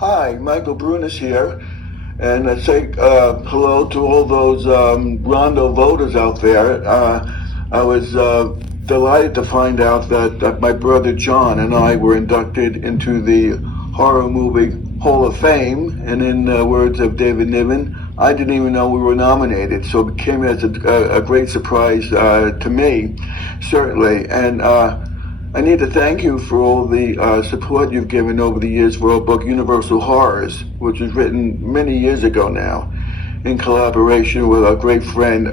Hi, Michael Brunas here, and I say hello to all those Rondo voters out there. I was delighted to find out that my brother John and I were inducted into the Horror Movie Hall of Fame, and in words of David Niven, I didn't even know we were nominated, so it came as a great surprise to me, certainly, and I need to thank you for all the support you've given over the years for our book Universal Horrors, which was written many years ago now, in collaboration with our great friend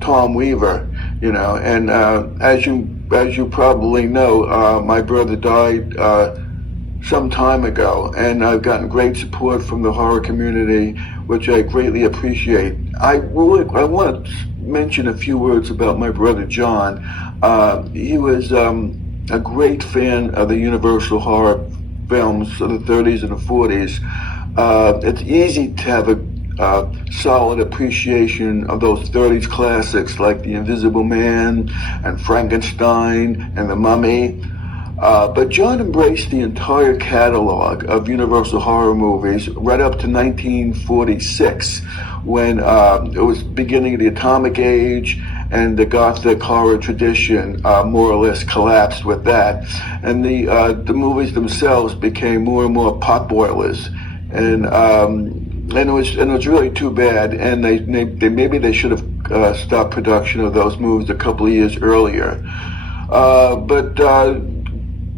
Tom Weaver. And as you probably know, my brother died some time ago, and I've gotten great support from the horror community, which I greatly appreciate. I want to mention a few words about my brother John. He was a great fan of the Universal horror films of the 30s and the 40s. It's easy to have a solid appreciation of those 30s classics like The Invisible Man and Frankenstein and The Mummy. But John embraced the entire catalog of Universal horror movies right up to 1946, when it was beginning of the Atomic Age, and the Gothic horror tradition more or less collapsed with that, and the movies themselves became more and more potboilers, and it was really too bad, and maybe they should have stopped production of those movies a couple of years earlier. But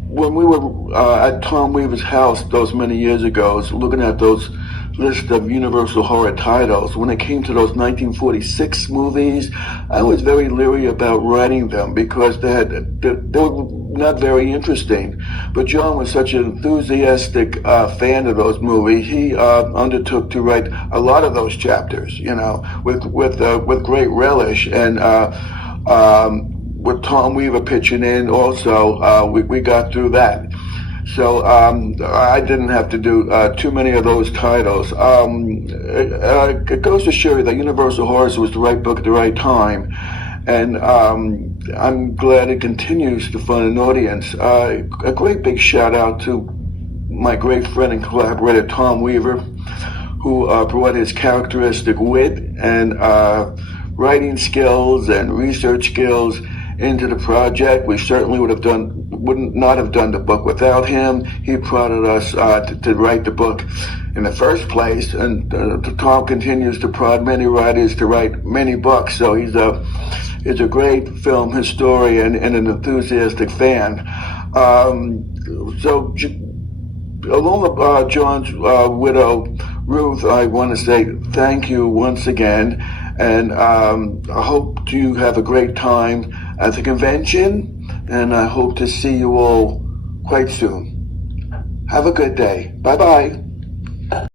when we were at Tom Weaver's house those many years ago, looking at those list of Universal horror titles, when it came to those 1946 movies, I was very leery about writing them because they were not very interesting. But John was such an enthusiastic fan of those movies. He undertook to write a lot of those chapters, with great relish, and with Tom Weaver pitching in also, we got through that. So I didn't have to do too many of those titles. It goes to show you that Universal Horrors was the right book at the right time, and I'm glad it continues to find an audience. A great big shout out to my great friend and collaborator Tom Weaver, who brought his characteristic wit and writing skills and research skills into the project. We certainly would not have done the book without him. He prodded us to write the book in the first place, and Tom continues to prod many writers to write many books. So he's a great film historian and an enthusiastic fan. So along with John's widow, Ruth, I want to say thank you once again, and I hope you have a great time at the convention, and I hope to see you all quite soon. Have a good day. Bye-bye.